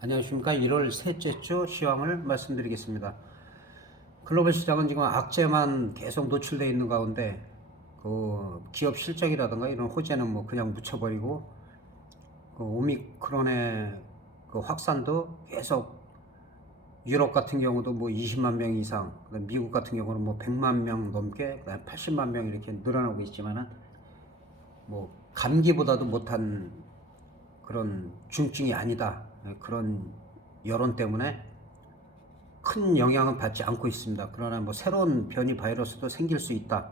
안녕하십니까. 1월 셋째 주 시황을 말씀드리겠습니다. 글로벌 시장은 지금 악재만 계속 노출되어 있는 가운데 그 기업 실적이라든가 이런 호재는 뭐 그냥 묻혀버리고 그 오미크론의 그 확산도 계속 유럽 같은 경우도 뭐 20만 명 이상, 미국 같은 경우는 뭐 100만 명 넘게, 80만 명 이렇게 늘어나고 있지만은 뭐 감기보다도 못한 그런 중증이 아니다. 그런 여론 때문에 큰 영향은 받지 않고 있습니다. 그러나 뭐 새로운 변이 바이러스도 생길 수 있다.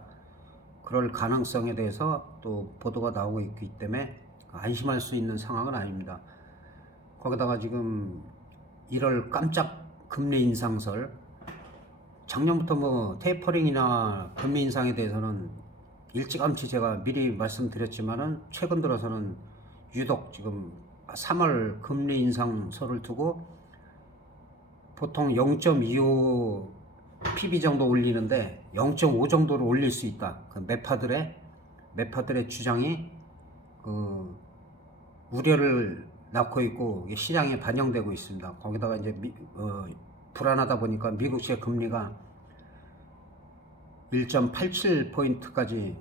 그럴 가능성에 대해서 또 보도가 나오고 있기 때문에 안심할 수 있는 상황은 아닙니다. 거기다가 지금 1월 깜짝 금리 인상설, 작년부터 뭐 테이퍼링이나 금리 인상에 대해서는 일찌감치 제가 미리 말씀드렸지만은 최근 들어서는 유독 지금 3월 금리 인상설을 두고 보통 0.25 PB 정도 올리는데 0.5 정도를 올릴 수 있다. 그 매파들의 주장이 그 우려를 낳고 있고 시장에 반영되고 있습니다. 거기다가 이제 불안하다 보니까 미국의 금리가 1.87%까지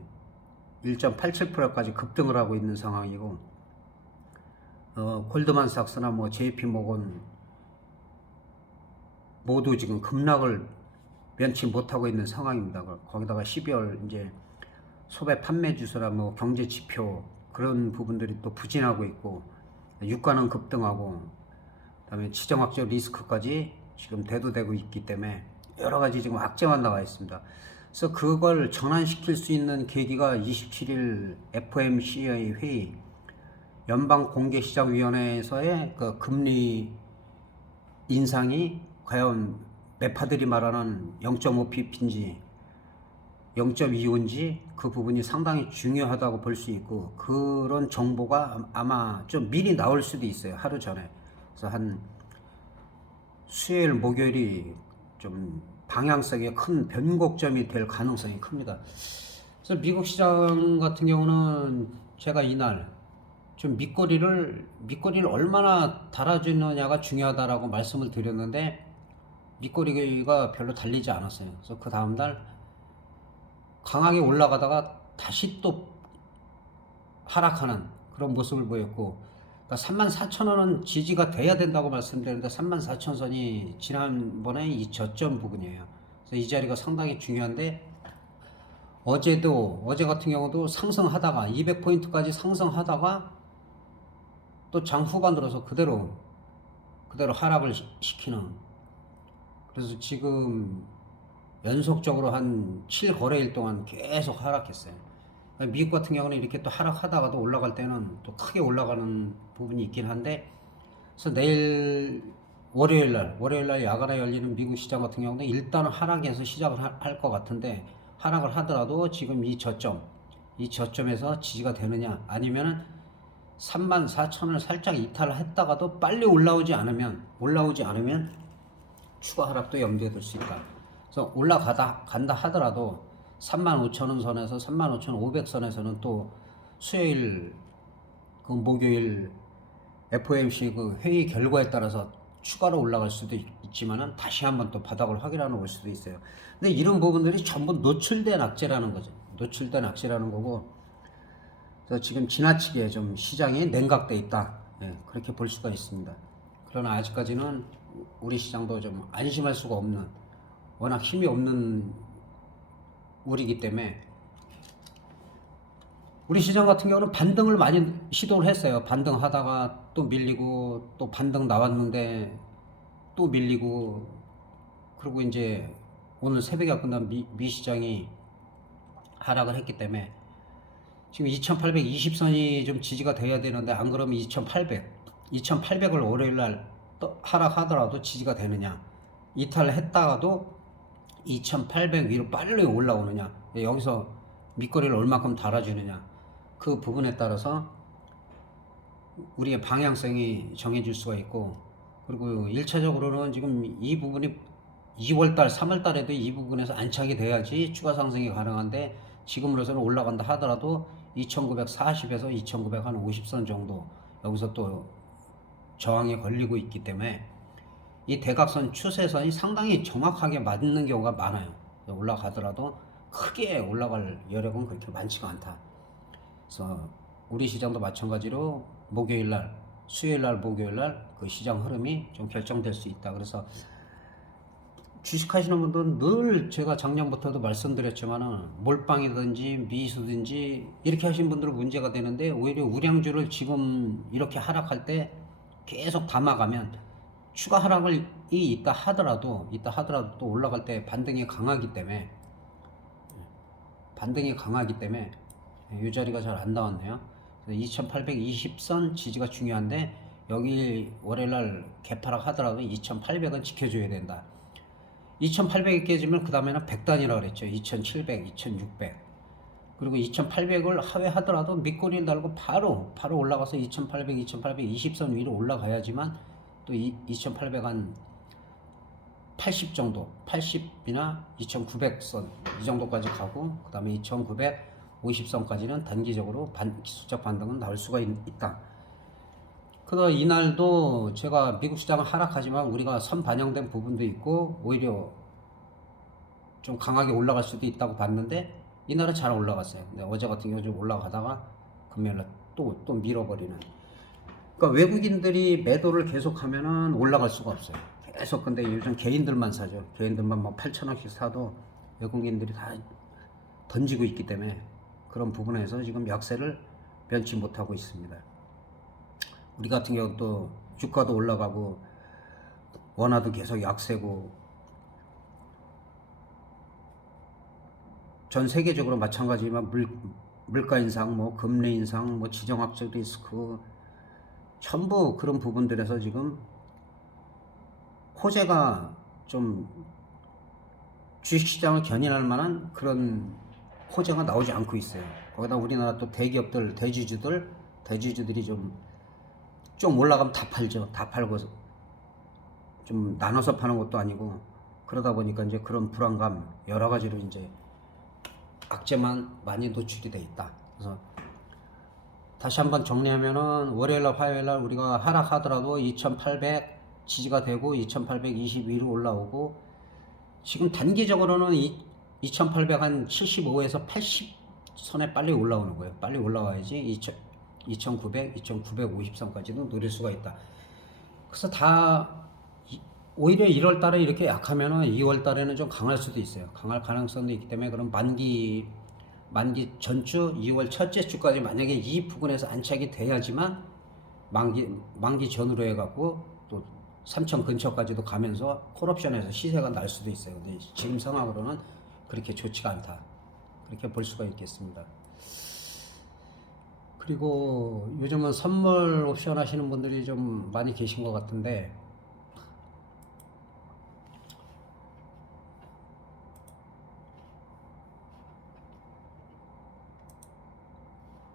1.87%까지 급등을 하고 있는 상황이고 골드만삭스나 뭐 JP 모건 모두 지금 급락을 면치 못하고 있는 상황입니다. 거기다가 12월 이제 소비 판매 지수나 뭐 경제 지표 그런 부분들이 또 부진하고 있고 유가는 급등하고 그다음에 지정학적 리스크까지 지금 대두되고 있기 때문에 여러 가지 지금 악재만 나와 있습니다. 그래서 그걸 전환시킬 수 있는 계기가 27일 FOMC의 회의, 연방공개시장위원회에서의 그 금리 인상이 과연 매파들이 말하는 0.5pp인지 0.25인지 그 부분이 상당히 중요하다고 볼 수 있고, 그런 정보가 아마 좀 미리 나올 수도 있어요. 하루 전에. 그래서 한 수요일 목요일이 좀 방향성에 큰 변곡점이 될 가능성이 큽니다. 그래서 미국 시장 같은 경우는 제가 이날 좀 밑거리를 얼마나 달아주느냐가 중요하다라고 말씀을 드렸는데 밑거리가 별로 달리지 않았어요. 그래서 그 다음날 강하게 올라가다가 다시 또 하락하는 그런 모습을 보였고, 그러니까 34,000원은 지지가 돼야 된다고 말씀드렸는데 34,000선이 지난번에 이 저점 부분이에요. 그래서 이 자리가 상당히 중요한데 어제 같은 경우도 상승하다가 200포인트까지 상승하다가 또 장 후반 들어서 그대로 하락을 시키는, 그래서 지금 연속적으로 한 7거래일 동안 계속 하락했어요. 미국 같은 경우는 이렇게 또 하락하다가도 올라갈 때는 또 크게 올라가는 부분이 있긴 한데, 그래서 내일 월요일날 야간에 열리는 미국 시장 같은 경우는 일단은 하락에서 시작을 할 것 같은데, 하락을 하더라도 지금 이 저점에서 지지가 되느냐, 아니면은 34,000을 살짝 이탈했다가도 빨리 올라오지 않으면 추가 하락도 염두에 둘 수 있다. 그래서 간다 하더라도 35,000원 선에서 35,500선에서는 또 수요일 그 목요일 FOMC 그 회의 결과에 따라서 추가로 올라갈 수도 있지만은 다시 한번 또 바닥을 확인하러 올 수도 있어요. 근데 이런 부분들이 전부 노출된 악재라는 거죠. 노출된 악재라는 거고, 그래서 지금 지나치게 좀 시장이 냉각돼 있다. 그렇게 볼 수가 있습니다. 그러나 아직까지는 우리 시장도 좀 안심할 수가 없는, 워낙 힘이 없는 우리이기 때문에, 우리 시장 같은 경우는 반등을 많이 시도를 했어요. 반등하다가 또 밀리고, 또 반등 나왔는데 또 밀리고, 그리고 이제 오늘 새벽에 끝난 미 시장이 하락을 했기 때문에 지금 2820선이 좀 지지가 돼야 되는데, 안 그러면 2800을 월요일날 또 하락하더라도 지지가 되느냐, 이탈했다가도 2800 위로 빨리 올라오느냐, 여기서 밑거리를 얼마큼 달아주느냐, 그 부분에 따라서 우리의 방향성이 정해질 수가 있고, 그리고 1차적으로는 지금 이 부분이 2월달 3월달에도 이 부분에서 안착이 돼야지 추가 상승이 가능한데, 지금으로서는 올라간다 하더라도 2940에서 2950선 정도, 여기서 또 저항에 걸리고 있기 때문에 이 대각선 추세선이 상당히 정확하게 맞는 경우가 많아요. 올라가더라도 크게 올라갈 여력은 그렇게 많지가 않다. 그래서 우리 시장도 마찬가지로 목요일날, 수요일날, 목요일날 그 시장 흐름이 좀 결정될 수 있다. 그래서 주식하시는 분들은 늘 제가 작년부터도 말씀드렸지만은 몰빵이든지 미수든지 이렇게 하신 분들은 문제가 되는데, 오히려 우량주를 지금 이렇게 하락할 때 계속 담아가면 추가 하락이 있다 하더라도 또 올라갈 때 반등이 강하기 때문에 이 자리가 잘 안 나왔네요. 2820선 지지가 중요한데, 여기 월요일날 개파락 하더라도 2800은 지켜줘야 된다. 2800이 깨지면 그 다음에는 100단이라고 그랬죠. 2700, 2600. 그리고 2800을 하회하더라도 밑꼬리를 달고 바로 올라가서 2800, 2820선 위로 올라가야지만 또 2800 한 80 정도, 80이나 2900선 이 정도까지 가고, 그 다음에 2950선까지는 단기적으로 기술적 반등은 나올 수가 있다. 그래서 이날도 제가 미국 시장은 하락하지만 우리가 선 반영된 부분도 있고 오히려 좀 강하게 올라갈 수도 있다고 봤는데, 이날은 잘 올라갔어요. 근데 어제 같은 경우 좀 올라가다가 금요일날 또 밀어버리는. 그러니까 외국인들이 매도를 계속하면은 올라갈 수가 없어요. 계속. 근데 요즘 개인들만 사죠. 개인들만 뭐 8,000원씩 사도 외국인들이 다 던지고 있기 때문에 그런 부분에서 지금 약세를 면치 못하고 있습니다. 우리 같은 경우 또 주가도 올라가고 원화도 계속 약세고, 전 세계적으로 마찬가지지만 물가 인상, 뭐 금리 인상, 뭐 지정학적 리스크 전부 그런 부분들에서 지금 호재가 좀 주식시장을 견인할 만한 그런 호재가 나오지 않고 있어요. 거기다 우리나라 또 대기업들, 대주주들이 좀 올라가면 다 팔죠. 다 팔고 좀 나눠서 파는 것도 아니고, 그러다 보니까 이제 그런 불안감 여러 가지로 이제 악재만 많이 노출이 돼 있다. 그래서 다시 한번 정리하면은 월요일날, 화요일날 우리가 하락하더라도 2800 지지가 되고 2820 위로 올라오고, 지금 단기적으로는 2800 한 75에서 80 선에 빨리 올라오는 거예요. 빨리 올라와야지 2900, 2950선까지도 노릴 수가 있다. 그래서 오히려 1월 달에 이렇게 약하면은 2월 달에는 좀 강할 수도 있어요. 강할 가능성도 있기 때문에, 그럼 만기 전주 2월 첫째 주까지 만약에 이 부분에서 안착이 돼야지만 만기 전후로 해갖고 또 3천 근처까지도 가면서 콜옵션에서 시세가 날 수도 있어요. 근데 지금 상황으로는 그렇게 좋지가 않다. 그렇게 볼 수가 있겠습니다. 그리고 요즘은 선물 옵션 하시는 분들이 좀 많이 계신 것 같은데,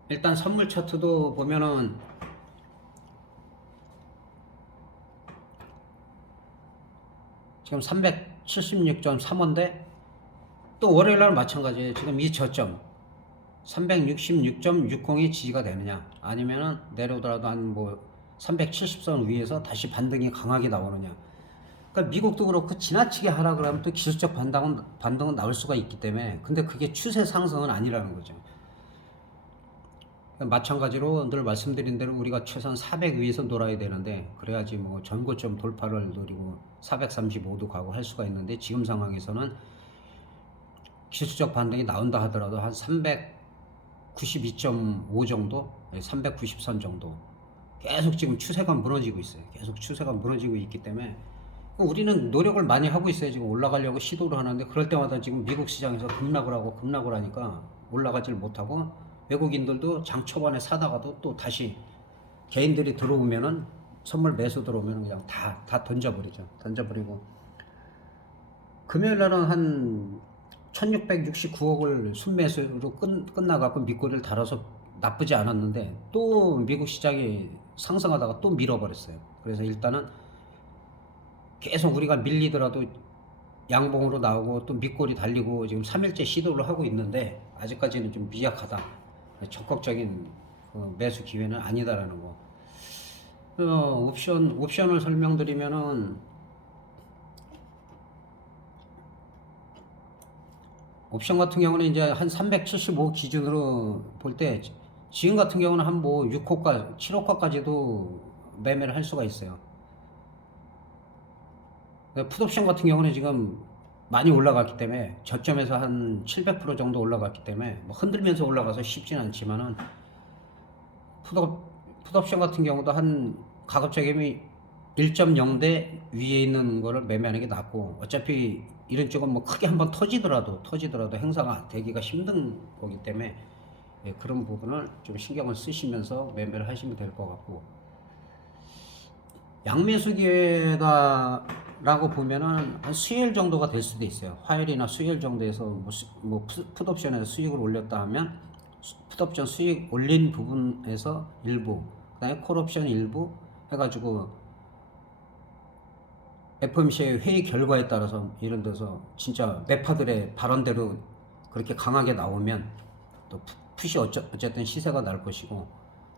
일단 선물 차트도 보면은 지금 376.35인데 또 월요일날 마찬가지예요. 지금 이 저점 366.60이 지지가 되느냐, 아니면은 내려오더라도 한 뭐 370선 위에서 다시 반등이 강하게 나오느냐. 그러니까 미국도 그렇고 지나치게 하락을 하면 또 기술적 반등은 나올 수가 있기 때문에, 근데 그게 추세 상승은 아니라는 거죠. 마찬가지로 늘 말씀드린 대로 우리가 최소한 400 위에서 놀아야 되는데, 그래야지 뭐 전고점 돌파를 노리고 435도 가고 할 수가 있는데, 지금 상황에서는 기술적 반등이 나온다 하더라도 한 392.5 정도, 390선 정도 계속 지금 추세가 무너지고 있어요. 계속 추세가 무너지고 있기 때문에 우리는 노력을 많이 하고 있어요. 지금 올라가려고 시도를 하는데, 그럴 때마다 지금 미국 시장에서 급락을 하니까 올라가질 못하고, 외국인들도 장 초반에 사다가도 또 다시 개인들이 들어오면은, 선물 매수 들어오면은 그냥 다 던져버리죠. 던져버리고, 금요일 날은 한 1669억을 순매수로 끝나갖고 밑꼬리를 달아서 나쁘지 않았는데, 또 미국 시장이 상승하다가 또 밀어버렸어요. 그래서 일단은 계속 우리가 밀리더라도 양봉으로 나오고 또 밑꼬리 달리고 지금 3일째 시도를 하고 있는데, 아직까지는 좀 미약하다. 적극적인 매수 기회는 아니다라는 거. 옵션을 설명드리면은 옵션 같은 경우는 이제 한 375 기준으로 볼 때 지금 같은 경우는 한 뭐 6호가 7호가까지도 매매를 할 수가 있어요. 풋옵션 같은 경우는 지금 많이 올라갔기 때문에 저점에서 한 700% 정도 올라갔기 때문에 뭐 흔들면서 올라가서 쉽지는 않지만은 풋옵션 같은 경우도 한 가급적이면 1.0대 위에 있는 거를 매매하는 게 낫고, 어차피 이런 쪽은 뭐 크게 한번 터지더라도 행사가 되기가 힘든 거기 때문에 예, 그런 부분을 좀 신경을 쓰시면서 매매를 하시면 될 것 같고, 양매수 기회다라고 보면은 한 수요일 정도가 될 수도 있어요. 화요일이나 수요일 정도에서 뭐 풋옵션에서 수익을 올렸다 하면 풋옵션 수익 올린 부분에서 일부, 그다음에 콜옵션 일부 해가지고 FOMC의 회의 결과에 따라서 이런 데서 진짜 매파들의 발언대로 그렇게 강하게 나오면 또 풋이 어쨌든 시세가 날 것이고,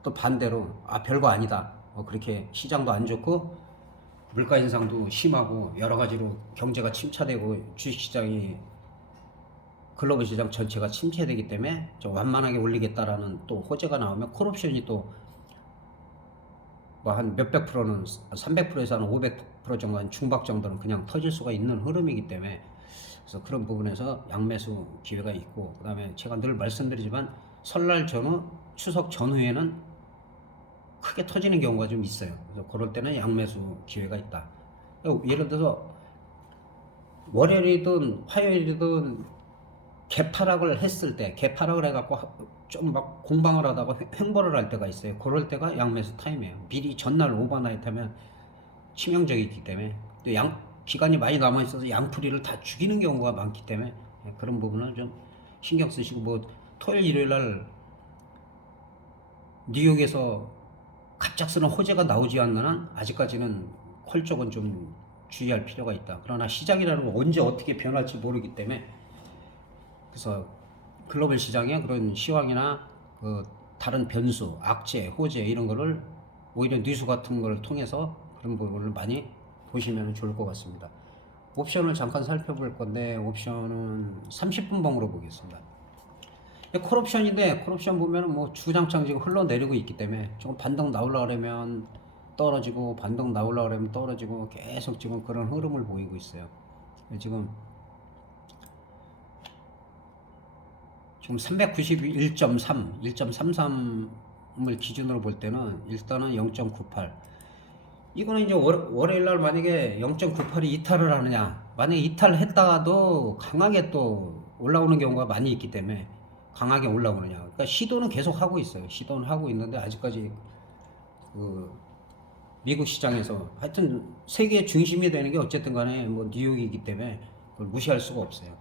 또 반대로 별거 아니다, 그렇게 시장도 안 좋고 물가 인상도 심하고 여러 가지로 경제가 침체되고 주식시장이 글로벌 시장 전체가 침체되기 때문에 좀 완만하게 올리겠다라는 또 호재가 나오면 콜옵션이 또 뭐 한 몇백 프로는 300%에서 한 500% 정도 한 중박 정도는 그냥 터질 수가 있는 흐름이기 때문에, 그래서 그런 부분에서 양매수 기회가 있고, 그다음에 제가 늘 말씀드리지만 설날 전후 추석 전후에는 크게 터지는 경우가 좀 있어요. 그래서 그럴 때는 양매수 기회가 있다. 예를 들어서 월요일이든 화요일이든 개파락을 했을 때, 개파락을 해갖고 좀 막 공방을 하다가 횡보를 할 때가 있어요. 그럴 때가 양매수 타임이에요. 미리 전날 오버나잇 하면 치명적이기 때문에, 또 기간이 많이 남아있어서 양풀이를 다 죽이는 경우가 많기 때문에 그런 부분은 좀 신경 쓰시고, 뭐 토요일 일요일 날 뉴욕에서 갑작스런 호재가 나오지 않는 한 아직까지는 콜 쪽은 좀 주의할 필요가 있다. 그러나 시장이라는 건 언제 어떻게 변할지 모르기 때문에, 그래서 글로벌 시장의 그런 시황이나 그 다른 변수, 악재, 호재 이런 거를 오히려 뉴스 같은 걸 통해서 그런 부분을 많이 보시면 좋을 것 같습니다. 옵션을 잠깐 살펴볼 건데, 옵션은 30분 봉으로 보겠습니다. 콜옵션인데, 콜옵션 보면은 뭐 주장창 지금 흘러내리고 있기 때문에 조금 반등 나오려고 그러면 떨어지고, 반등 나오려고 그러면 떨어지고, 계속 지금 그런 흐름을 보이고 있어요. 지금 391.3, 1.33을 기준으로 볼 때는 일단은 0.98. 이거는 이제 월요일 날 만약에 0.98이 이탈을 하느냐, 만약에 이탈했다가도 강하게 또 올라오는 경우가 많이 있기 때문에 강하게 올라오느냐. 그러니까 시도는 계속 하고 있어요. 시도는 하고 있는데 아직까지 그 미국 시장에서 하여튼 세계 중심이 되는 게 어쨌든 간에 뭐 뉴욕이기 때문에 그걸 무시할 수가 없어요.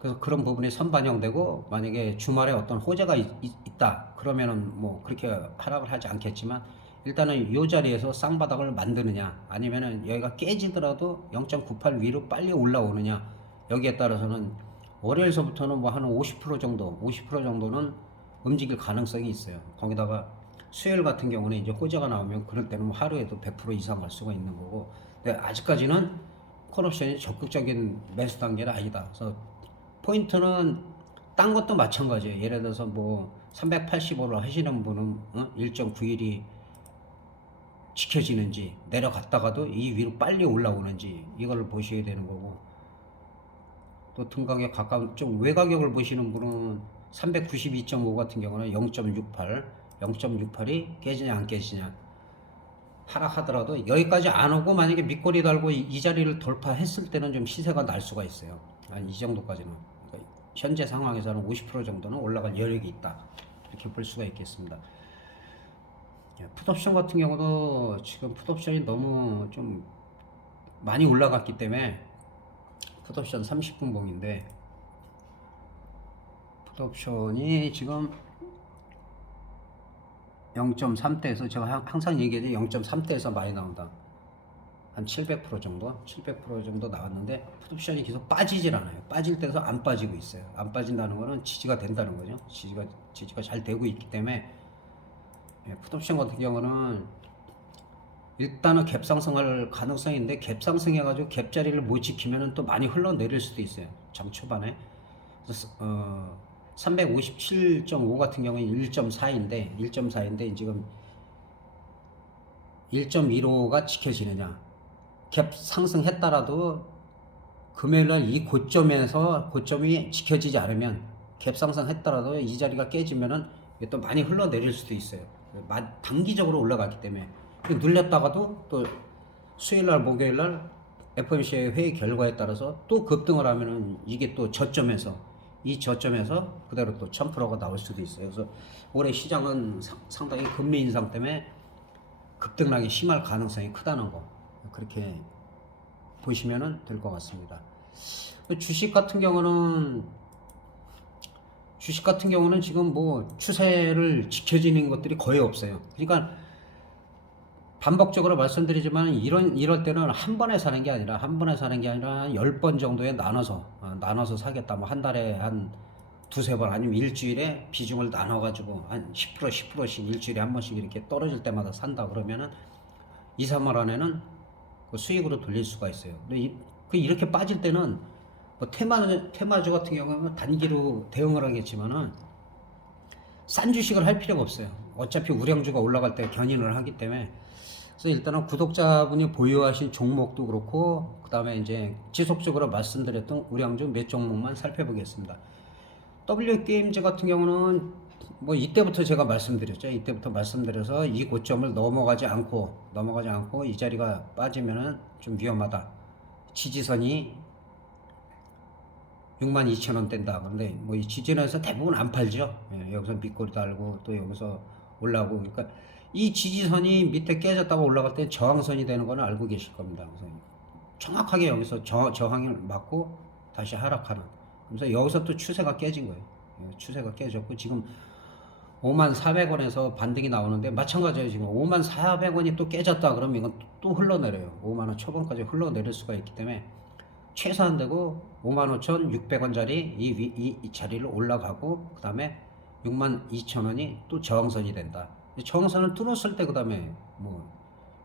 그래서 그런 부분이 선반영되고, 만약에 주말에 어떤 호재가 있다 그러면은 뭐 그렇게 하락을 하지 않겠지만, 일단은 이 자리에서 쌍바닥을 만드느냐, 아니면은 여기가 깨지더라도 0.98 위로 빨리 올라오느냐, 여기에 따라서는 월요일서부터는 뭐 한 50% 정도, 50% 정도는 움직일 가능성이 있어요. 거기다가 수요일 같은 경우는 이제 호재가 나오면 그럴 때는 뭐 하루에도 100% 이상 갈 수가 있는 거고, 근데 아직까지는 콜옵션이 적극적인 매수 단계는 아니다. 그래서 포인트는 딴 것도 마찬가지예요. 예를 들어서 뭐 385를 하시는 분은 1.91이 지켜지는지, 내려갔다가도 이 위로 빨리 올라오는지 이걸 보셔야 되는 거고, 또 등가격 가까운 좀 외가격을 보시는 분은 392.5 같은 경우는 0.68, 0.68이 깨지냐 안 깨지냐, 하락하더라도 여기까지 안 오고 만약에 밑꼬리 달고 이 자리를 돌파했을 때는 좀 시세가 날 수가 있어요. 한 이 정도까지는. 그러니까 현재 상황에서는 50% 정도는 올라갈 여력이 있다, 이렇게 볼 수가 있겠습니다. 풋옵션 같은 경우도 지금 풋옵션이 너무 좀 많이 올라갔기 때문에, 풋옵션 30분 봉인데 풋옵션이 지금 0.3대에서 제가 항상 얘기하죠. 0.3대에서 많이 나온다. 한 700% 정도? 700% 정도 나왔는데 풋옵션이 계속 빠지질 않아요. 빠질 때서 안 빠지고 있어요. 안 빠진다는 거는 지지가 된다는 거죠. 지지가 잘 되고 있기 때문에, 풋옵션 같은 경우는 일단은 갭 상승할 가능성인데 갭 상승해가지고 갭 자리를 못 지키면은 또 많이 흘러내릴 수도 있어요. 장 초반에. 그래서 357.5 같은 경우는 1.4인데 지금 1.15가 지켜지느냐. 갭 상승했다라도 금요일날 이 고점이 지켜지지 않으면 갭 상승했더라도 이 자리가 깨지면은 또 많이 흘러내릴 수도 있어요. 단기적으로 올라갔기 때문에 눌렸다가도 또 수요일날 목요일날 FOMC의 회의 결과에 따라서 또 급등을 하면은 이게 또 이 저점에서 그대로 또 1000%가 나올 수도 있어요. 그래서 올해 시장은 상당히 금리 인상 때문에 급등락이 심할 가능성이 크다는 거, 그렇게 보시면 될 것 같습니다. 주식 같은 경우는 지금 뭐 추세를 지켜지는 것들이 거의 없어요. 그러니까 반복적으로 말씀드리지만 이럴 때는 한 번에 사는 게 아니라 10번 정도에 나눠서 사겠다. 뭐 한 달에 한 두세 번 아니면 일주일에 비중을 나눠가지고 한 10%씩 일주일에 한 번씩 이렇게 떨어질 때마다 산다 그러면은 2, 3월 안에는 그 수익으로 돌릴 수가 있어요. 근데 이렇게 빠질 때는 뭐 테마주 같은 경우는 단기로 대응을 하겠지만은 싼 주식을 할 필요가 없어요. 어차피 우량주가 올라갈 때 견인을 하기 때문에. 그래서 일단은 구독자분이 보유하신 종목도 그렇고, 그 다음에 이제 지속적으로 말씀드렸던 우량주 몇 종목만 살펴보겠습니다. W게임즈 같은 경우는 뭐 이때부터 제가 말씀드렸죠. 이때부터 말씀드려서 이 고점을 넘어가지 않고 이 자리가 빠지면은 좀 위험하다. 지지선이 62,000원 된다. 그런데 뭐 이 지지선에서 대부분 안 팔죠. 예, 여기서 밑꼬리 달고 또 여기서 올라오고. 그러니까 이 지지선이 밑에 깨졌다가 올라갈 때 저항선이 되는 거는 알고 계실 겁니다. 그래서 정확하게 여기서 저항을 맞고 다시 하락하는. 그래서 여기서 또 추세가 깨진 거예요. 예, 추세가 깨졌고 지금 54,000원에서 반등이 나오는데 마찬가지예요. 지금 54,000원이 또 깨졌다 그러면 이건 또 흘러내려요. 50,000원 초반까지 흘러내릴 수가 있기 때문에 최소한 되고 55,600원짜리 이 자리를 올라가고 그 다음에 62,000원이 또 저항선이 된다. 저항선을 뚫었을 때 그 다음에 뭐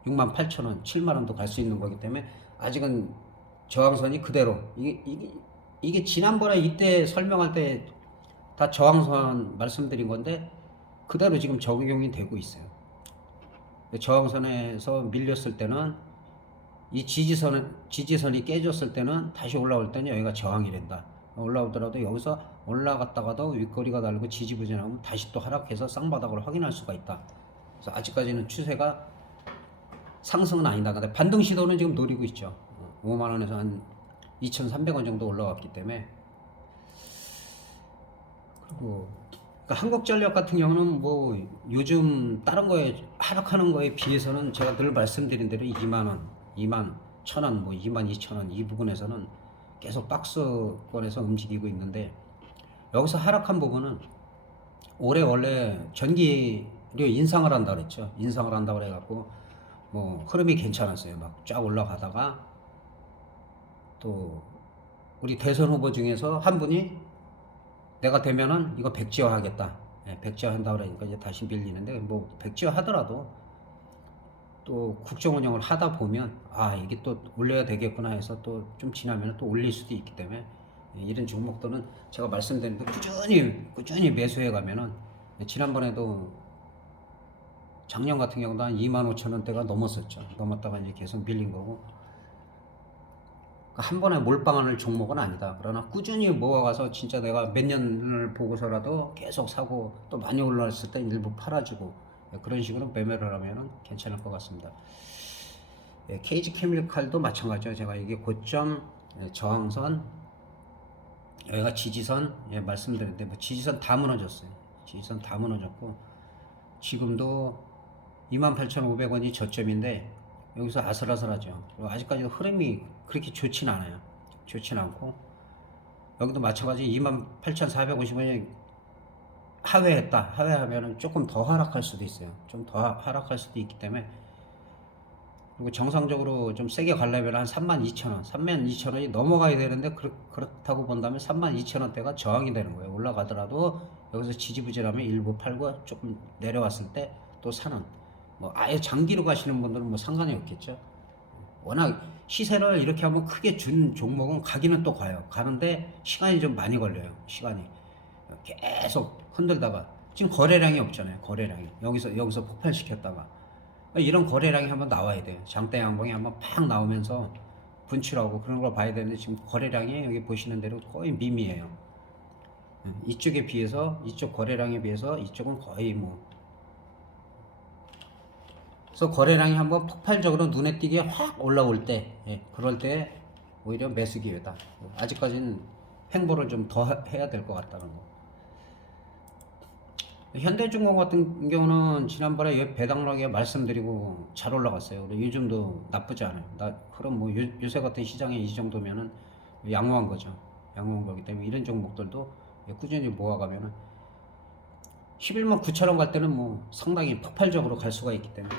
68,000원, 7만원도 갈 수 있는 거기 때문에 아직은 저항선이 그대로 이게 지난번에 이때 설명할 때 다 저항선 말씀드린 건데 그대로 지금 적용이 되고 있어요. 저항선에서 밀렸을 때는 이 지지선이 깨졌을 때는 다시 올라올 때는 여기가 저항이 된다. 올라오더라도 여기서 올라갔다가도 윗거리가 달고 지지부진하면 다시 또 하락해서 쌍바닥을 확인할 수가 있다. 그래서 아직까지는 추세가 상승은 아니다. 근데 반등 시도는 지금 노리고 있죠. 5만원에서 한 2,300원 정도 올라왔기 때문에. 그리고 그러니까 한국전력 같은 경우는 뭐 요즘 다른 거에 하락하는 거에 비해서는 제가 늘 말씀드린 대로 2만원, 21,000원, 뭐 22,000원 이 부분에서는 계속 박스권에서 움직이고 있는데, 여기서 하락한 부분은 올해 원래 전기료 인상을 한다 그랬죠. 인상을 한다 그래갖고 뭐 흐름이 괜찮았어요. 막 쫙 올라가다가 또 우리 대선 후보 중에서 한 분이 내가 되면은 이거 백지화 하겠다. 백지화 한다 그러니까 이제 다시 밀리는데, 뭐 백지화 하더라도 또 국정 운영을 하다 보면 이게 또 올려야 되겠구나 해서 또 좀 지나면 또 올릴 수도 있기 때문에 이런 종목들은 제가 말씀드렸는데 꾸준히 매수해 가면은, 지난번에도 작년 같은 경우도 한 25,000원대가 넘었었죠. 넘었다가 이제 계속 밀린 거고, 한 번에 몰빵하는 종목은 아니다. 그러나 꾸준히 모아가서 진짜 내가 몇 년을 보고서라도 계속 사고 또 많이 올라왔을 때 일부 팔아주고 그런 식으로 매매를 하면 괜찮을 것 같습니다. KG 케미칼도 마찬가지죠. 제가 이게 고점, 저항선, 여기가 지지선 말씀드렸는데 뭐 지지선 다 무너졌어요. 지지선 다 무너졌고 지금도 28,500원이 저점인데 여기서 아슬아슬하죠. 아직까지도 흐름이 그렇게 좋진 않아요. 좋진 않고 여기도 마찬가지 28,450원이 하회했다. 하회하면은 조금 더 하락할 수도 있어요. 좀 더 하락할 수도 있기 때문에. 그리고 정상적으로 좀 세게 가려면 한 32,000원, 32,000원이 넘어가야 되는데 그렇다고 본다면 32,000원대가 저항이 되는 거예요. 올라가더라도 여기서 지지부진하면 일부 팔고 조금 내려왔을 때 또 사는 뭐 아예 장기로 가시는 분들은 뭐 상관이 없겠죠. 워낙 시세를 이렇게 한번 크게 준 종목은 가기는 또 가요. 가는데 시간이 좀 많이 걸려요. 시간이 계속 흔들다가 지금 거래량이 없잖아요. 거래량이 여기서 폭발시켰다가 이런 거래량이 한번 나와야 돼요. 장대 양봉이 한번 팍 나오면서 분출하고 그런 걸 봐야 되는데 지금 거래량이 여기 보시는 대로 거의 미미해요. 이쪽에 비해서 이쪽 거래량에 비해서 이쪽은 거의 뭐 그래서 거래량이 한번 폭발적으로 눈에 띄게 확 올라올 때 그럴 때 오히려 매수 기회다. 아직까지는 횡보를 좀 더 해야 될 것 같다는 거. 현대중공 같은 경우는 지난번에 배당락에 말씀드리고 잘 올라갔어요. 요즘도 나쁘지 않아요. 그럼 뭐 요새 같은 시장에 이 정도면은 양호한 거죠. 양호한 거기 때문에 이런 종목들도 꾸준히 모아가면은 11만 9천 원 갈 때는 뭐 상당히 폭발적으로 갈 수가 있기 때문에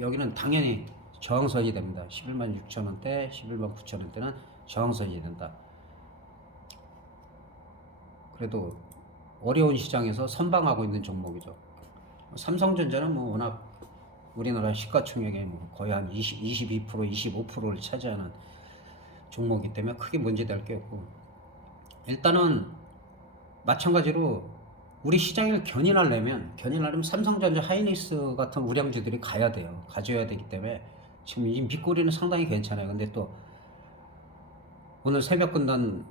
여기는 당연히 저항선이 됩니다. 11만 6천 원대, 11만 9천 원대는 저항선이 된다. 그래도 어려운 시장에서 선방하고 있는 종목이죠. 삼성전자는 뭐 워낙 우리나라 시가총액의 뭐 거의 한 22%, 25%를 차지하는 종목이기 때문에 크게 문제될 게 없고 일단은 마찬가지로 우리 시장을 견인하려면 삼성전자, 하이닉스 같은 우량주들이 가야 돼요. 가져야 되기 때문에 지금 이 밑꼬리는 상당히 괜찮아요. 근데 또 오늘 새벽 끝난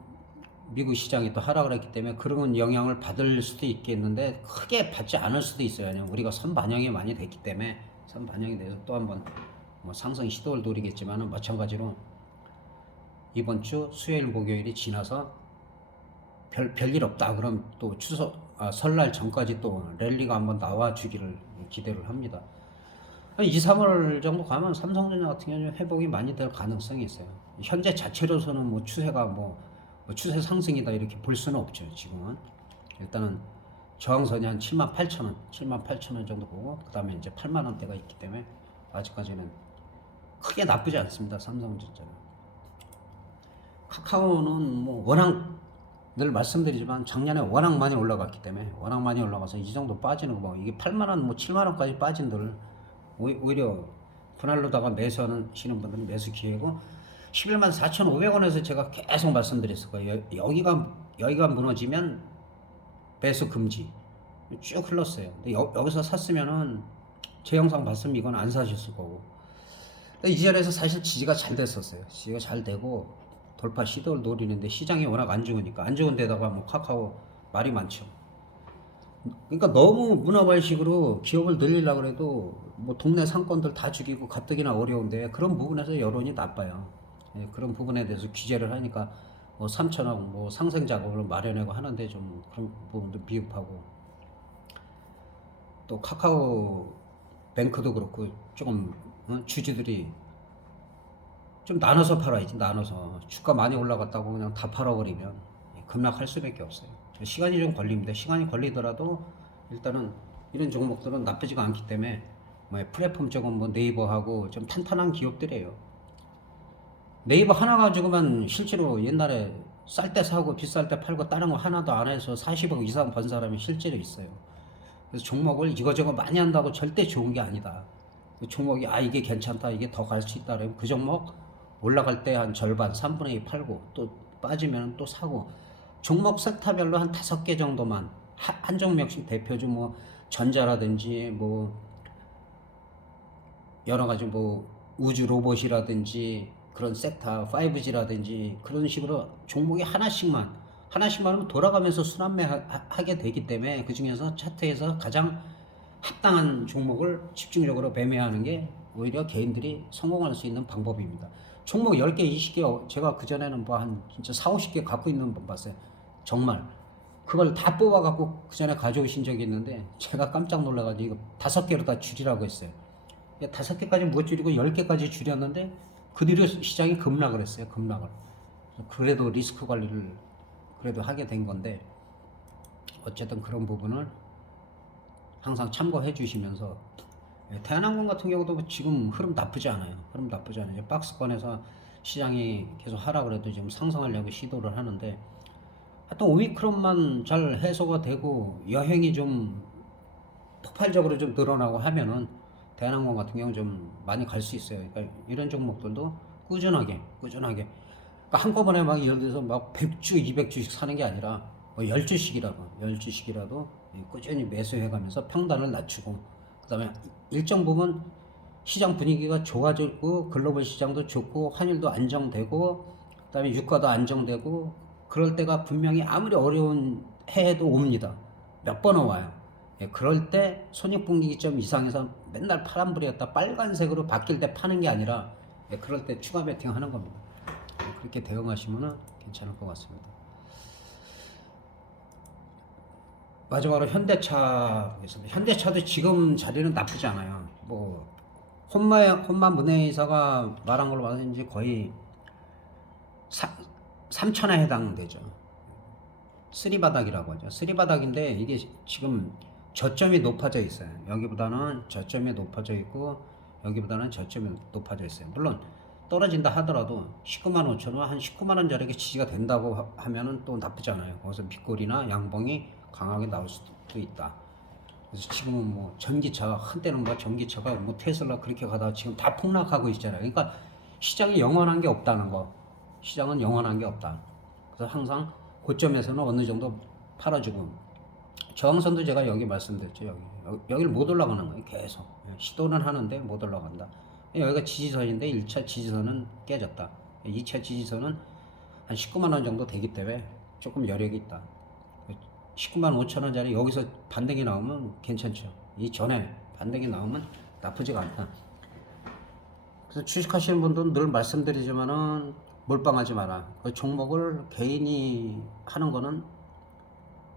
미국 시장이 또 하락을 했기 때문에 그런 영향을 받을 수도 있겠는데 크게 받지 않을 수도 있어요. 그냥 우리가 선반영이 많이 됐기 때문에 선반영이 돼서 또 한번 뭐 상승 시도를 노리겠지만은 마찬가지로 이번 주 수요일 목요일이 지나서 별일 없다. 그럼 또 설날 전까지 또 랠리가 한번 나와 주기를 기대를 합니다. 한 2, 3월 정도 가면 삼성전자 같은 경우는 회복이 많이 될 가능성이 있어요. 현재 자체로서는 뭐 추세가 뭐 추세 상승이다 이렇게 볼 수는 없죠. 지금은 일단은 저항선이 한 7만 8천 원, 7만 8천 원 정도 보고 그 다음에 이제 8만 원대가 있기 때문에 아직까지는 크게 나쁘지 않습니다. 삼성전자는. 카카오는 뭐 워낙 늘 말씀드리지만 작년에 워낙 많이 올라갔기 때문에 워낙 많이 올라가서 이 정도 빠지는 거 이게 8만 원, 뭐 7만 원까지 빠진들 오히려 분할로다가 매수하시는 분들은 매수 기회고 11만 4,500원에서 제가 계속 말씀드렸을 거예요. 여기가 무너지면 매수 금지 쭉 흘렀어요. 근데 여기서 샀으면은 제 영상 봤으면 이건 안 사셨을 거고 이 자리에서 사실 지지가 잘 됐었어요. 지지가 잘 되고 돌파 시도를 노리는데 시장이 워낙 안 좋으니까 안 좋은 데다가 뭐 카카오 말이 많죠. 그러니까 너무 문어발식으로 기업을 늘리려고 해도 뭐 동네 상권들 다 죽이고 가뜩이나 어려운데 그런 부분에서 여론이 나빠요. 그런 부분에 대해서 규제를 하니까 뭐 3천억 뭐 상생 작업을 마련하고 하는데 좀 그런 부분도 미흡하고 또 카카오 뱅크도 그렇고 조금 주주들이 좀 나눠서 팔아야지. 나눠서 주가 많이 올라갔다고 그냥 다 팔아버리면 급락할 수밖에 없어요. 시간이 좀 걸립니다. 시간이 걸리더라도 일단은 이런 종목들은 나쁘지가 않기 때문에 뭐 플랫폼 쪽은 뭐 네이버하고 좀 탄탄한 기업들이에요. 네이버 하나 가지고만 실제로 옛날에 쌀 때 사고 비쌀 때 팔고 다른 거 하나도 안 해서 40억 이상 번 사람이 실제로 있어요. 그래서 종목을 이거저거 많이 한다고 절대 좋은 게 아니다. 그 종목이 이게 괜찮다, 이게 더 갈 수 있다 그러면 그 종목 올라갈 때 한 절반 3분의 2 팔고 또 빠지면 또 사고 종목 섹터별로 한 5개 정도만 한 종목씩 대표주 뭐 전자라든지 뭐 여러 가지 뭐 우주 로봇이라든지 그런 섹터 5G라든지 그런 식으로 종목이 하나씩만 하면 돌아가면서 순환매하게 되기 때문에 그 중에서 차트에서 가장 합당한 종목을 집중적으로 매매하는 게 오히려 개인들이 성공할 수 있는 방법입니다. 종목 10개, 20개 제가 그전에는 뭐 한 진짜 4, 50개 갖고 있는 분 봤어요. 정말 그걸 다 뽑아갖고 그전에 가져오신 적이 있는데 제가 깜짝 놀라가지고 이거 5개로 다 줄이라고 했어요. 5개까지 못 줄이고 10개까지 줄였는데 그 뒤로 시장이 급락을 했어요. 급락을. 그래도 리스크 관리를 그래도 하게 된 건데 어쨌든 그런 부분을 항상 참고해 주시면서 대한항공 같은 경우도 지금 흐름 나쁘지 않아요. 흐름 나쁘지 않아요. 박스권에서 시장이 계속 하락을 해도 지금 상승하려고 시도를 하는데 하여튼 오미크론만 잘 해소가 되고 여행이 좀 폭발적으로 좀 늘어나고 하면은 대한항공 같은 경우는 좀 많이 갈 수 있어요. 그러니까 이런 종목들도 꾸준하게 그러니까 한꺼번에 막 예를 들어서 막 100주, 200주씩 사는 게 아니라 뭐 10주씩이라도 꾸준히 매수해 가면서 평단을 낮추고, 그다음에 일정 부분 시장 분위기가 좋아지고 글로벌 시장도 좋고 환율도 안정되고 그다음에 유가도 안정되고 그럴 때가 분명히 아무리 어려운 해에도 옵니다. 몇 번은 와요. 예, 그럴 때 손익분기점 이상에서 맨날 파란불이었다 빨간색으로 바뀔 때 파는 게 아니라, 예, 그럴 때 추가 베팅 하는 겁니다. 예, 그렇게 대응하시면 괜찮을 것 같습니다. 마지막으로 현대차 보겠습니다. 현대차도 지금 자리는 나쁘지 않아요. 뭐 혼마 문혜이사가 말한 걸로 봐서 이제 거의 3천에 해당되죠. 쓰리바닥이라고 하죠. 쓰리바닥인데 이게 지금 저점이 높아져 있어요. 여기보다는 저점이 높아져 있고 여기보다는 저점이 높아져 있어요. 물론 떨어진다 하더라도 19만 5천 원, 한 19만 원짜리 지지가 된다고 하면은 또 나쁘지 않아요. 거기서 밑골이나 양봉이 강하게 나올 수도 있다. 그래서 지금은 뭐 전기차, 한때는 뭐 전기차가 뭐 테슬라 그렇게 가다가 지금 다 폭락하고 있잖아요. 그러니까 시장이 영원한 게 없다는 거. 시장은 영원한 게 없다. 그래서 항상 고점에서는 어느 정도 팔아주고, 저항선도 제가 여기 말씀드렸죠. 여기를 못 올라가는 거예요. 계속 시도는 하는데 못 올라간다. 여기가 지지선인데 1차 지지선은 깨졌다. 2차 지지선은 한 19만 원 정도 되기 때문에 조금 여력이 있다. 19만 5천 원짜리 여기서 반등이 나오면 괜찮죠. 이 전에 반등이 나오면 나쁘지가 않다. 그래서 주식하시는 분들은 늘 말씀드리지만은 몰빵하지 마라. 그 종목을 개인이 하는 거는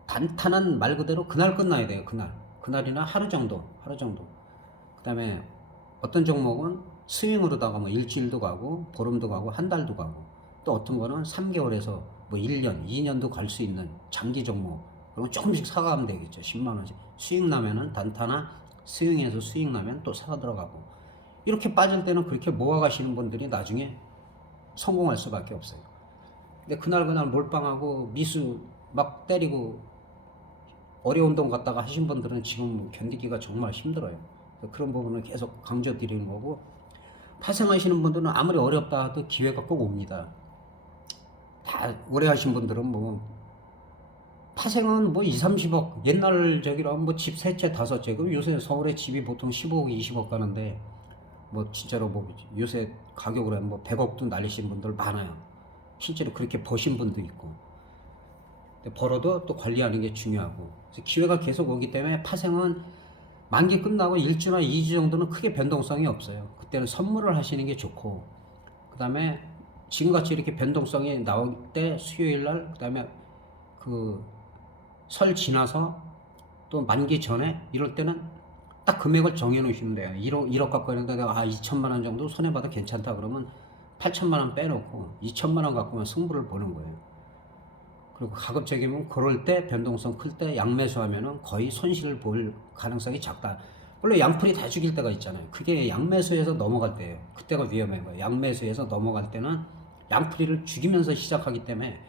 단타는 말 그대로 그날 끝나야 돼요. 그날이나 하루 정도. 그다음에 어떤 종목은 스윙으로다가 뭐 일주일도 가고 보름도 가고 한 달도 가고, 또 어떤 거는 3개월에서 뭐 1년, 2년도 갈 수 있는 장기 종목. 그러면 조금씩 사가면 되겠죠. 10만 원씩. 수익 나면은 단타나 스윙에서 수익 나면 또 사가 들어가고. 이렇게 빠질 때는 그렇게 모아가시는 분들이 나중에 성공할 수밖에 없어요. 근데 그날 몰빵하고 미수 막 때리고 어려운 돈 갖다가 하신 분들은 지금 견디기가 정말 힘들어요. 그런 부분을 계속 강조드리는 거고, 파생하시는 분들은 아무리 어렵다 해도 기회가 꼭 옵니다. 다 오래 하신 분들은 뭐 파생은 뭐 2, 30억, 옛날 저기라면 뭐 집 3채, 5채, 그럼 요새 서울에 집이 보통 15억, 20억 가는데 뭐 진짜로 뭐 요새 가격으로 하면 뭐 100억도 날리신 분들 많아요. 실제로 그렇게 버신 분도 있고. 근데 벌어도 또 관리하는 게 중요하고. 그래서 기회가 계속 오기 때문에 파생은 만기 끝나고 1주나 2주 정도는 크게 변동성이 없어요. 그때는 선물을 하시는 게 좋고, 그 다음에 지금같이 이렇게 변동성이 나올 때 수요일날, 그 다음에 그 설 지나서 또 만기 전에 이럴 때는 딱 금액을 정해 놓으시면 돼요. 1억 갖고 있는데 내가 2천만 원 정도 손해봐도 괜찮다 그러면 8천만 원 빼놓고 2천만 원 갖고만 승부를 보는 거예요. 그리고 가급적이면 그럴 때 변동성 클 때 양매수하면은 거의 손실을 볼 가능성이 작다. 원래 양풀이 다 죽일 때가 있잖아요. 그게 양매수에서 넘어갈 때예요. 그때가 위험한 거예요. 양매수에서 넘어갈 때는 양풀이를 죽이면서 시작하기 때문에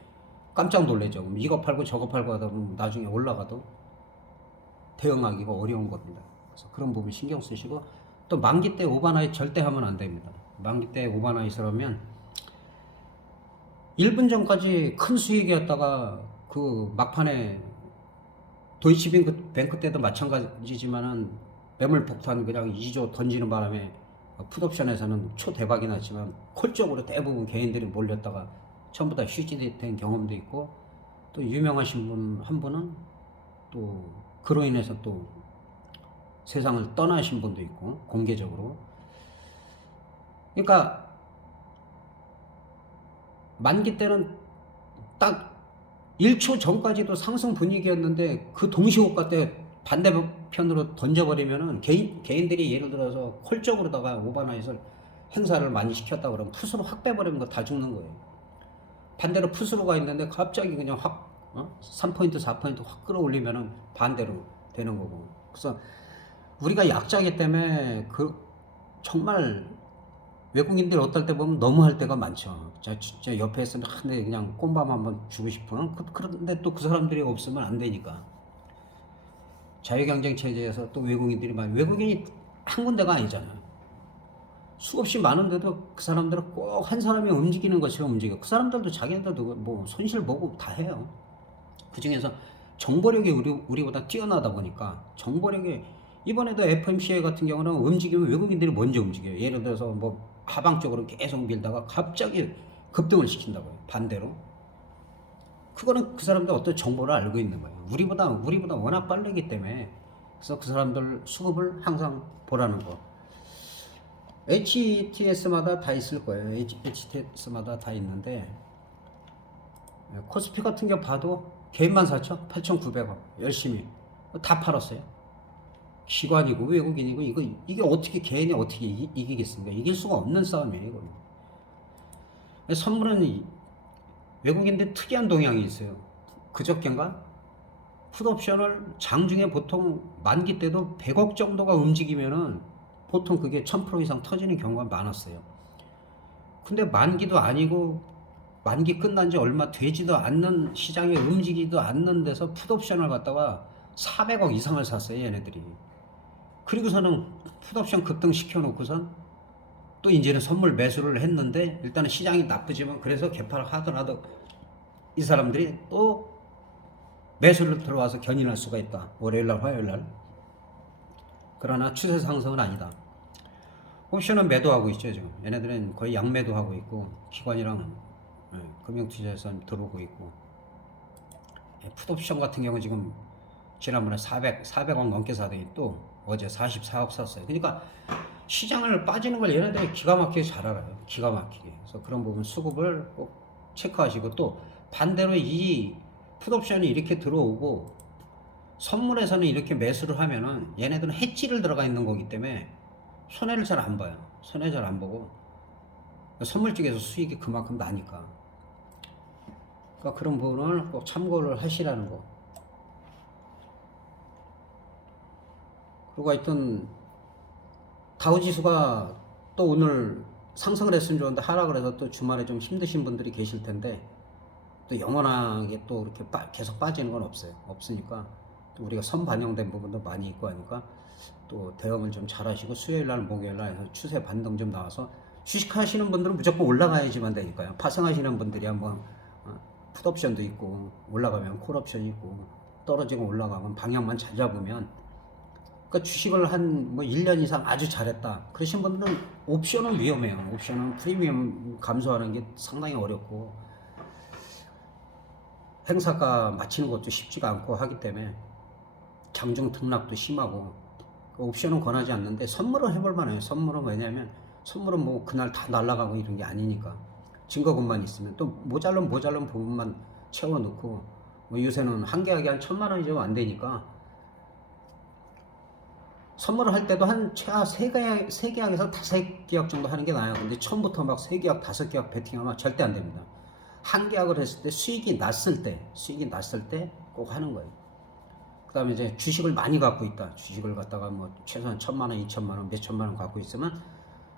깜짝 놀래죠. 이거 팔고 저거 팔고 하다 보면 나중에 올라가도 대응하기가 어려운 겁니다. 그래서 그런 부분 신경 쓰시고, 또 만기 때 오버나잇 절대 하면 안 됩니다. 만기 때 오버나잇을 하면 1분 전까지 큰 수익이었다가 그 막판에 도이치뱅크 때도 마찬가지지만은 매물 폭탄 그냥 2조 던지는 바람에 풋옵션에서는 초대박이 났지만 콜적으로 대부분 개인들이 몰렸다가 전부 다 휴지된 경험도 있고, 또 유명하신 분 한 분은 또 그로 인해서 또 세상을 떠나신 분도 있고 공개적으로. 그러니까 만기 때는 딱 1초 전까지도 상승 분위기였는데 그 동시호가 때 반대편으로 던져버리면은 개인들이 예를 들어서 콜적으로다가 오버나잇을 행사를 많이 시켰다 그러면 풋으로 확 빼버리면 거 다 죽는 거예요. 반대로 풋으로가 있는데 갑자기 그냥 확 3포인트 4포인트 확 끌어올리면은 반대로 되는 거고. 그래서 우리가 약자이기 때문에 그 정말 외국인들 어떨 때 보면 너무할 때가 많죠. 진짜 옆에 있으면 한데 그냥 꼼밤 한번 주고 싶은. 그런데 또 그 사람들이 없으면 안 되니까. 자유경쟁 체제에서 또 외국인들이 외국인이 한 군데가 아니잖아요. 수없이 많은데도 그 사람들은 꼭 한 사람이 움직이는 것처럼 움직여. 그 사람들도 자기네들도 뭐 손실 보고 다 해요. 그 중에서 정보력이 우리보다 뛰어나다 보니까 정보력이 이번에도 FMCA 같은 경우는 움직이면 외국인들이 먼저 움직여요. 예를 들어서 뭐 하방 쪽으로 계속 밀다가 갑자기 급등을 시킨다고요. 반대로. 그거는 그 사람들 어떤 정보를 알고 있는 거예요. 우리보다 워낙 빠르기 때문에. 그래서 그 사람들 수급을 항상 보라는 거. HTS마다 다 있을 거예요. HTS마다 다 있는데 코스피 같은 경우 봐도 개인만 샀죠. 8,900원 열심히 다 팔았어요. 기관이고 외국인이고 이게 어떻게 개인이 어떻게 이기겠습니까? 이길 수가 없는 싸움이에요. 이거는. 선물은 외국인들 특이한 동향이 있어요. 그저께인가 풋옵션을 장중에 보통 만기 때도 100억 정도가 움직이면은 보통 그게 1000% 이상 터지는 경우가 많았어요. 근데 만기도 아니고 만기 끝난 지 얼마 되지도 않는 시장에 움직이지도 않는 데서 풋옵션을 갖다가 400억 이상을 샀어요, 얘네들이. 그리고서는 풋옵션 급등 시켜놓고선 또 이제는 선물 매수를 했는데 일단은 시장이 나쁘지만 그래서 개파를 하더라도 이 사람들이 또 매수를 들어와서 견인할 수가 있다. 월요일날 화요일날. 그러나 추세 상승은 아니다. 옵션은 매도하고 있죠. 지금 얘네들은 거의 양매도하고 있고 기관이랑 금융투자에서 들어오고 있고 풋옵션 같은 경우 지금 지난번에 400억 넘게 사더니 또 어제 44억 샀어요. 그러니까 시장을 빠지는 걸 얘네들이 기가 막히게 잘 알아요. 기가 막히게. 그래서 그런 부분 수급을 꼭 체크하시고 또 반대로 이 풋옵션이 이렇게 들어오고 선물에서는 이렇게 매수를 하면은 얘네들은 해지를 들어가 있는 거기 때문에 손해를 잘 안 봐요. 손해 잘 안 보고 선물 쪽에서 수익이 그만큼 나니까. 그러니까 그런 부분을 꼭 참고를 하시라는 거. 그리고 하여튼 다우지수가 또 오늘 상승을 했으면 좋은데 하락을 해서 또 주말에 좀 힘드신 분들이 계실 텐데 또 영원하게 또 이렇게 계속 빠지는 건 없어요. 없으니까 또 우리가 선반영된 부분도 많이 있고 하니까 또 대응을 좀 잘하시고 수요일날 목요일날 해서 추세 반등 좀 나와서 주식하시는 분들은 무조건 올라가야지만 되니까요. 파생하시는 분들이 한번 풋옵션도 있고 올라가면 콜옵션이 있고 떨어지고 올라가면 방향만 잘 잡으면 그러니까 주식을 한 뭐 1년 이상 아주 잘했다 그러신 분들은 옵션은 위험해요. 옵션은 프리미엄 감소하는 게 상당히 어렵고 행사가 마치는 것도 쉽지가 않고 하기 때문에 장중 등락도 심하고 옵션은 권하지 않는데 선물은 해볼 만해요. 선물은 왜냐면 선물은 뭐 그날 다 날아가고 이런 게 아니니까 증거금만 있으면 또 모자른 부분만 채워넣고 뭐 요새는 한 계약이 한 1000만 원이 좀 안 되니까 선물을 할 때도 한 최하 3계약에서 5계약 정도 하는 게 나아요. 근데 처음부터 막 3계약, 5계약 베팅하면 절대 안 됩니다. 한 계약을 했을 때 수익이 났을 때 꼭 하는 거예요. 그 다음에 이제 주식을 많이 갖고 있다. 주식을 갖다가 뭐 최소한 1000만 원, 2000만 원, 몇천만 원 갖고 있으면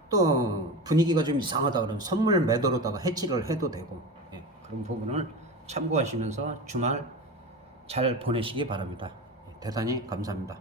또 분위기가 좀 이상하다 그러면 선물 매도로다가 해지를 해도 되고 그런 부분을 참고하시면서 주말 잘 보내시기 바랍니다. 대단히 감사합니다.